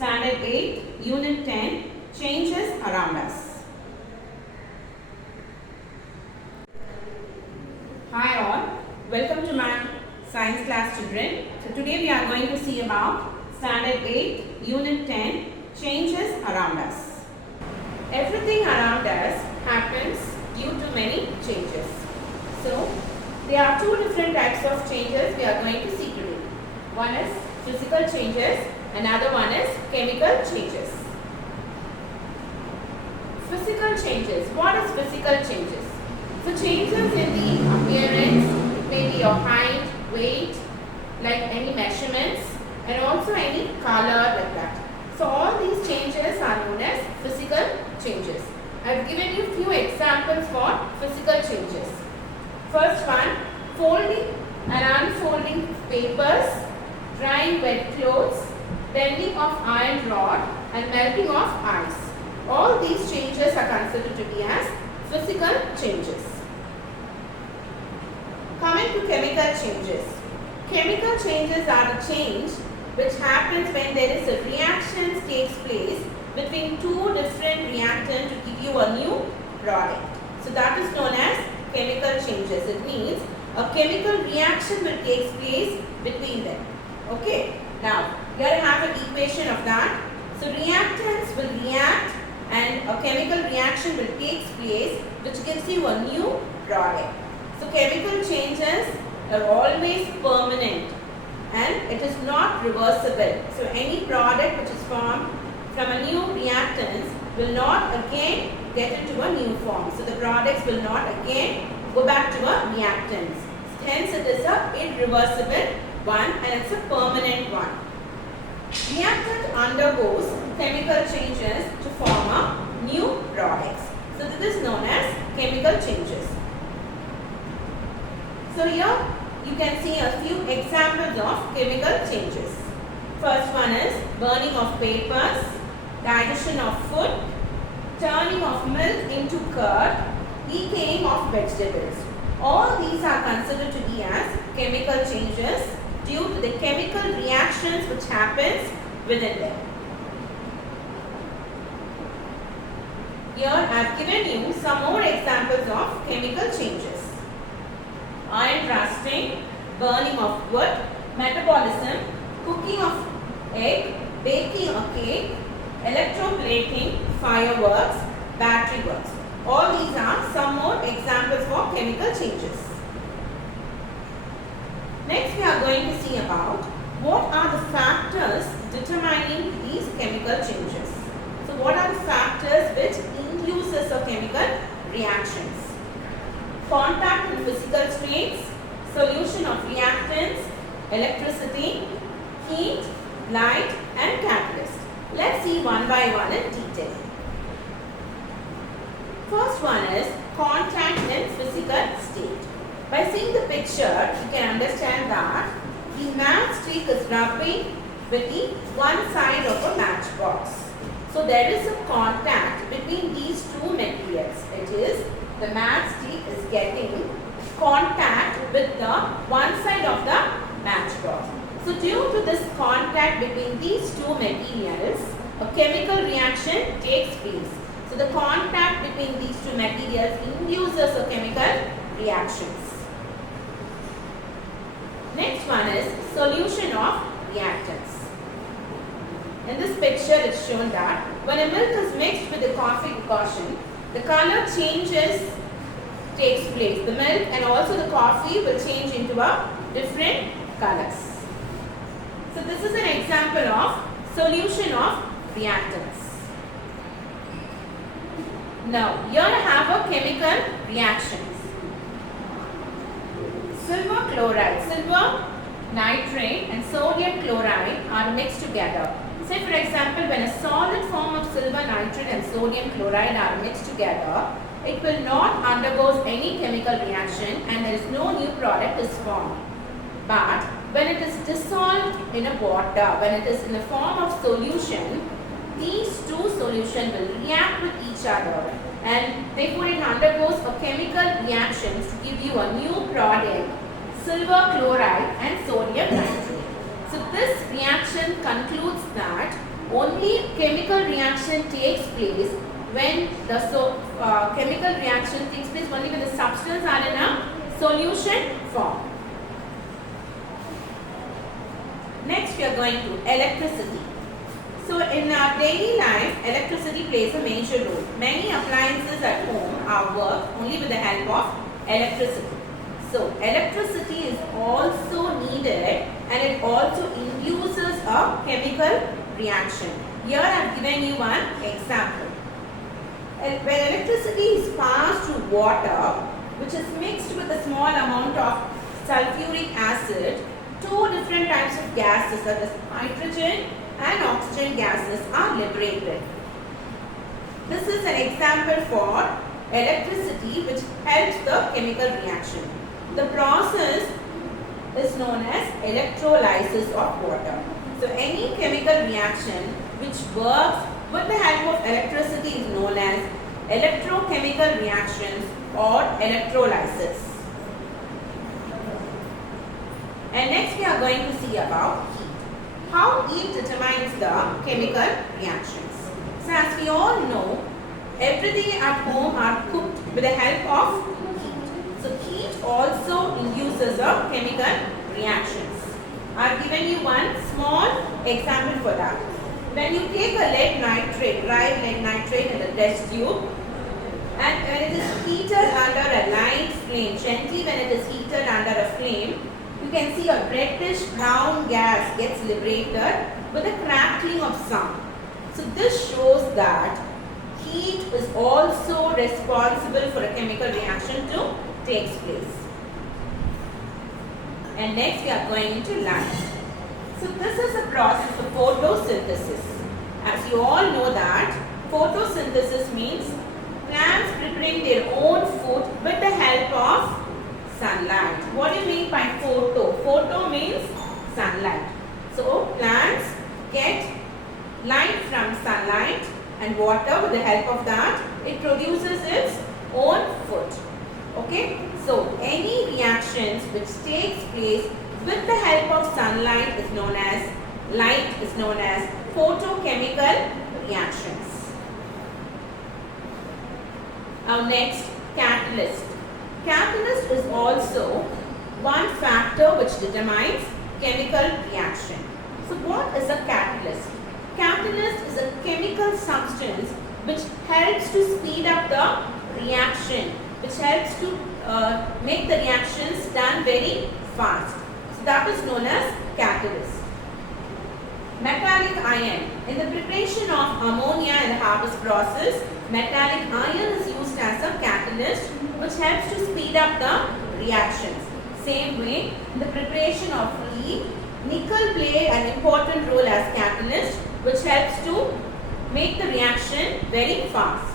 Standard 8, Unit 10, Changes Around Us. Hi all, welcome to my science class children. So today we are going to see about Standard 8, Unit 10, Changes Around Us. Everything around us happens due to many changes. So there are two different types of changes we are going to see today. One is physical changes, another one is chemical changes. Physical changes. What is physical changes? So changes in the appearance, it may be your height, weight, like any measurements, and also any color like that. So all these changes are known as physical changes. I have given you few examples for physical changes. First one, folding and unfolding papers, drying wet clothes, bending of iron rod and melting of ice. All these changes are considered to be as physical changes. Coming to chemical changes. Chemical changes are the change which happens when there is a reaction takes place between two different reactants to give you a new product. So that is known as chemical changes. It means a chemical reaction will take place between them. Okay. Now, here I have an equation of that. So reactants will react and a chemical reaction will take place which gives you a new product. So chemical changes are always permanent and it is not reversible. So any product which is formed from a new reactants will not again get into a new form. So the products will not again go back to a reactants. Hence it is a irreversible one and it's a permanent one. Reactant undergoes chemical changes to form a new products. So this is known as chemical changes. So here you can see a few examples of chemical changes. First one is burning of papers, digestion of food, turning of milk into curd, decaying of vegetables. All these are considered to be as chemical changes due to the chemical reactions which happens within them. Here I have given you some more examples of chemical changes. Iron rusting, burning of wood, metabolism, cooking of egg, baking a cake, electroplating, fireworks, battery works. All these are some more examples for chemical changes. Next we are going to see about what are the factors determining these chemical changes. So what are the factors which induces a chemical reactions? Contact with physical states, solution of reactants, electricity, heat, light and catalyst. Let's see one by one in detail. First one is contact in physical state. By seeing the picture, you can understand that the matchstick is rubbing with the one side of a matchbox. So there is a contact between these two materials. It is the matchstick is getting contact with the one side of the matchbox. So due to this contact between these two materials, a chemical reaction takes place. So the contact between these two materials induces a chemical reactions. Next one is solution of reactants. In this picture it is shown that when a milk is mixed with the coffee decoction, the color changes takes place. The milk and also the coffee will change into a different colors. So this is an example of solution of reactants. Now here I have a chemical reactions. Silver chloride, silver nitrate and sodium chloride are mixed together. Say for example, when a solid form of silver nitrate and sodium chloride are mixed together, it will not undergo any chemical reaction and there is no new product is formed. But when it is dissolved in a water, when it is in the form of solution, these two solutions will react with each other and therefore it undergoes a chemical reactions to give you a new product, silver chloride and sodium nitrate. So this reaction concludes that Only chemical reaction takes place when the chemical reaction takes place only when the substance are in a solution form. Next we are going to electricity. So in our daily life, electricity plays a major role. Many appliances at home are worked only with the help of electricity. So electricity is also needed and it also induces a chemical reaction. Here I have given you one example. When electricity is passed through water, which is mixed with a small amount of sulfuric acid, two different types of gases, that is hydrogen and oxygen gases, are liberated. This is an example for electricity which helps the chemical reaction. The process is known as electrolysis of water. So any chemical reaction which works with the help of electricity is known as electrochemical reactions or electrolysis. And next we are going to see about heat. How heat determines the chemical reactions. So as we all know, everything at home are cooked with the help of heat. So heat also induces a chemical reactions. I have given you one small example for that. When you take a lead nitrate, dry lead nitrate in a test tube, and when it is heated under a light flame, gently when it is heated under a flame, you can see a reddish brown gas gets liberated with a crackling of sound. So this shows that heat is also responsible for a chemical reaction to take place. And next we are going into light. So this is a process of photosynthesis. As you all know that photosynthesis means plants preparing their own food with the help of sunlight. What do you mean by photo? Photo means sunlight. So plants get light from sunlight and water. With the help of that, it produces its own food. Okay? So any reactions which takes place with the help of sunlight is known as photochemical reactions. Now next, catalyst. Catalyst is also one factor which determines chemical reaction. So what is a catalyst? Catalyst is a chemical substance which helps to speed up the reaction, which helps to make the reactions done very fast. So that is known as catalyst. Metallic ion. In the preparation of ammonia in the harvest process, metallic ion is used as a catalyst which helps to speed up the reactions. Same way, in the preparation of lead, nickel played an important role as catalyst which helps to make the reaction very fast.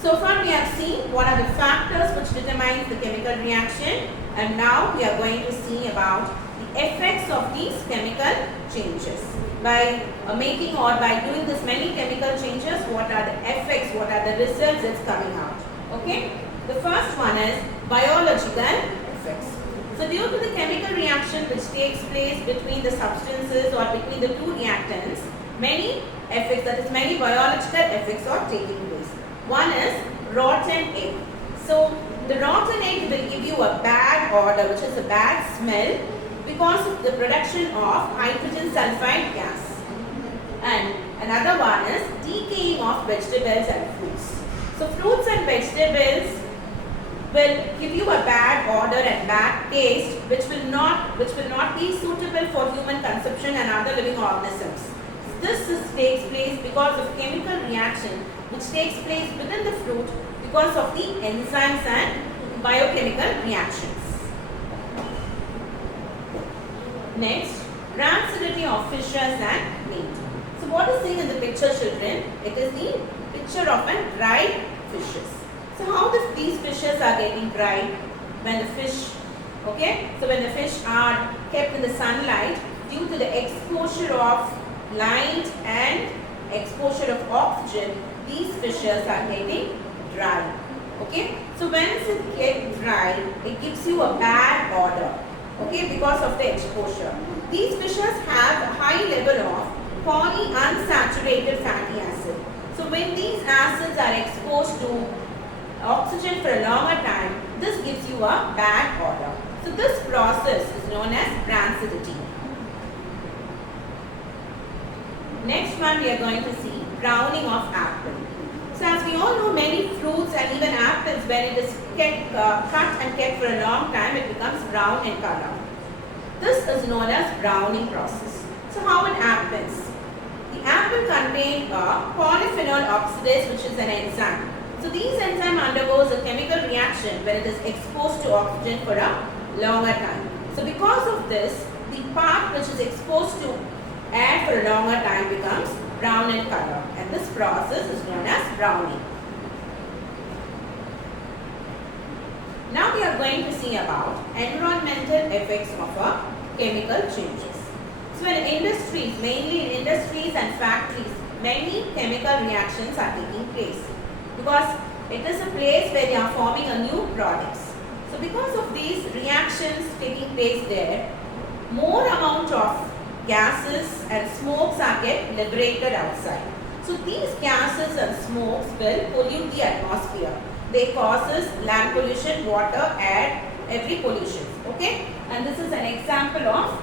So far we have seen what are the factors which determine the chemical reaction, and now we are going to see about the effects of these chemical changes. By making or by doing this many chemical changes, what are the effects, what are the results that's coming out. Okay? The first one is biological effects. So due to the chemical reaction which takes place between the substances or between the two reactants, many effects, that is many biological effects are taking place. One is rotten egg. So the rotten egg will give you a bad odor, which is a bad smell, because of the production of hydrogen sulfide gas. And another one is decaying of vegetables and fruits. So fruits and vegetables will give you a bad odor and bad taste, which will not be suitable for human consumption and other living organisms. This takes place because of chemical reaction which takes place within the fruit because of the enzymes and biochemical reactions. Next, rancidity of fishes and meat. So what is seen in the picture, children? It is the picture of a dried fishes. So how these fishes are getting dried? When the fish, so when the fish are kept in the sunlight, due to the exposure of light and exposure of oxygen, these fishes are getting dry. Okay, so once it gets dry, it gives you a bad odor. Okay, because of the exposure. These fishes have high level of polyunsaturated fatty acid. So when these acids are exposed to oxygen for a longer time, this gives you a bad odor. So this process is known as rancidity. Next one we are going to see browning of apple. So as we all know, many fruits and even apples, when it is cut and kept for a long time, it becomes brown in color. This is known as browning process. So how it happens? The apple contains a polyphenol oxidase, which is an enzyme. So these enzyme undergoes a chemical reaction when it is exposed to oxygen for a longer time. So because of this, the part which is exposed to air for a longer time becomes brown in color, and this process is known as browning. Now we are going to see about environmental effects of chemical changes. So in industries, mainly in industries and factories, many chemical reactions are taking place because it is a place where they are forming a new products. So because of these reactions taking place there, more amount of gases and smokes are get liberated outside. So these gases and smokes will pollute the atmosphere. They causes land pollution, water, air, every pollution. Okay, and this is an example of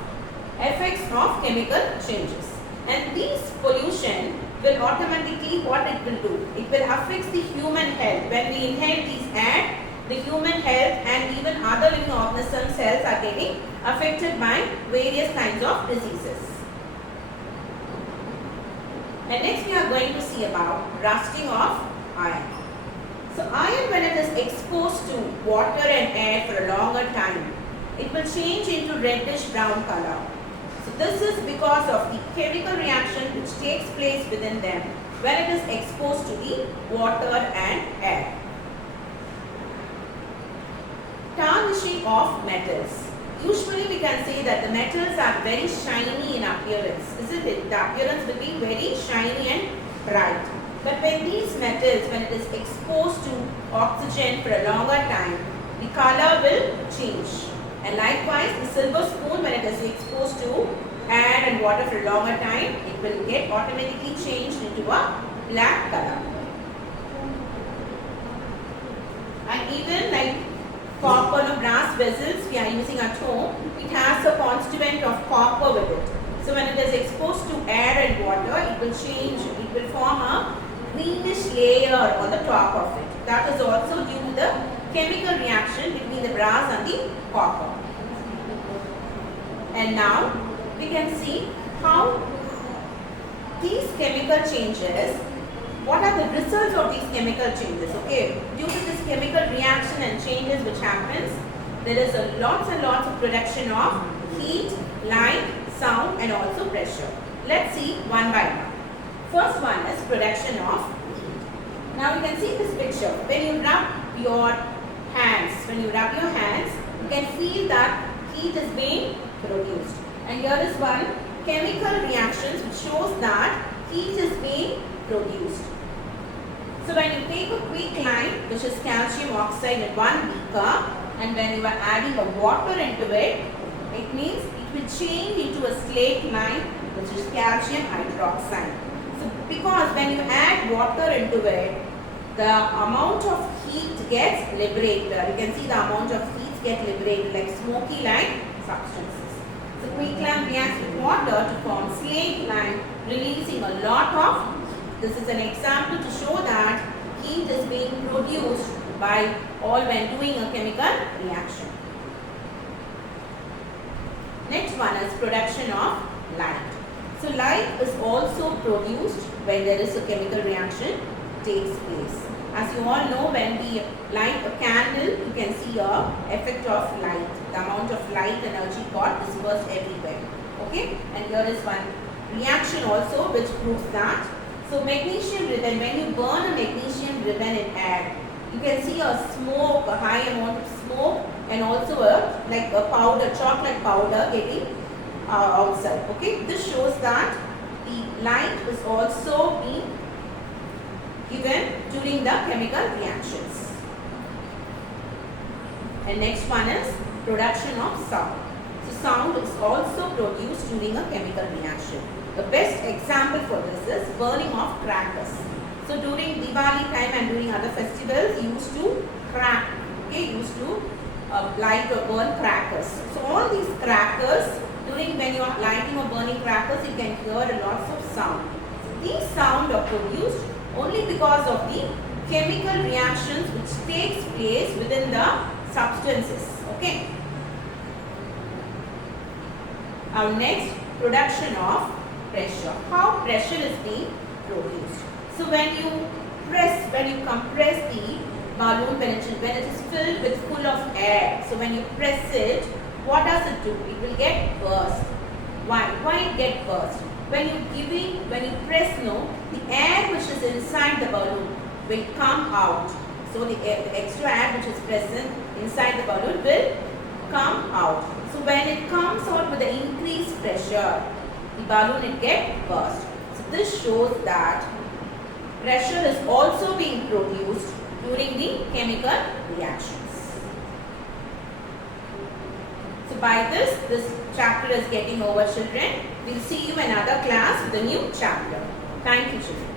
effects of chemical changes. And these pollution will automatically, what it will do? It will affect the human health. When we inhale these air, the human health and even other living organisms' health are getting affected by various kinds of diseases. And next we are going to see about rusting of iron. So iron, when it is exposed to water and air for a longer time, it will change into reddish brown color. So this is because of the chemical reaction which takes place within them when it is exposed to the water and air. Tarnishing of metals. Usually we can say that the metals are very shiny in appearance, isn't it? The appearance will be very shiny and bright. But when these metals, when it is exposed to oxygen for a longer time, the color will change. And likewise, the silver spoon, when it is exposed to air and water for a longer time, it will get automatically changed into a black color. And even like copper or brass vessels we are using at home, it has a constituent of copper with it. So when it is exposed to air and water, it will change, it will form a greenish layer on the top of it. That is also due to the chemical reaction between the brass and the copper. And now we can see how these chemical changes, what are the results of these chemical changes? Okay, due to this chemical reaction and changes which happens, there is a lots and lots of production of heat, light, sound and also pressure. Let's see one by one. First one is production of heat. Now you can see this picture. When you rub your hands, you can feel that heat is being produced. And here is one chemical reactions which shows that heat is being produced. So when you take a quicklime, which is calcium oxide in one beaker, and when you are adding a water into it, it means it will change into a slate lime, which is calcium hydroxide. So because when you add water into it, the amount of heat gets liberated. You can see the amount of heat gets liberated like smoky like substances. So quicklime reacts with water to form slate lime, releasing a lot of. This is an example to show that heat is being produced by all when doing a chemical reaction. Next one is production of light. So light is also produced when there is a chemical reaction takes place. As you all know, when we light a candle, you can see a effect of light. The amount of light energy got dispersed everywhere. Okay, and here is one reaction also which proves that. So magnesium ribbon, when you burn a magnesium ribbon in air, you can see a smoke, a high amount of smoke, and also like a powder, chocolate powder getting outside. Okay, this shows that the light is also being given during the chemical reactions. And next one is production of sound. So sound is also produced during a chemical reaction. The best example for this is burning of crackers. So during Diwali time and during other festivals, you used to crack, okay, used to light or burn crackers. So all these crackers, during when you are lighting or burning crackers, you can hear a lots of sound. So these sound are produced only because of the chemical reactions which takes place within the substances. Okay. Our next, production of pressure. How pressure is being produced. So when you compress the balloon, when it is filled with full of air, so when you press it, what does it do? It will get burst. Why it get burst? When you press the air which is inside the balloon will come out. So the extra air which is present inside the balloon will come out. So when it comes out with the increased pressure, the balloon will get burst. So this shows that pressure is also being produced during the chemical reactions. So by this chapter is getting over, children. We'll see you in another class with a new chapter. Thank you, children.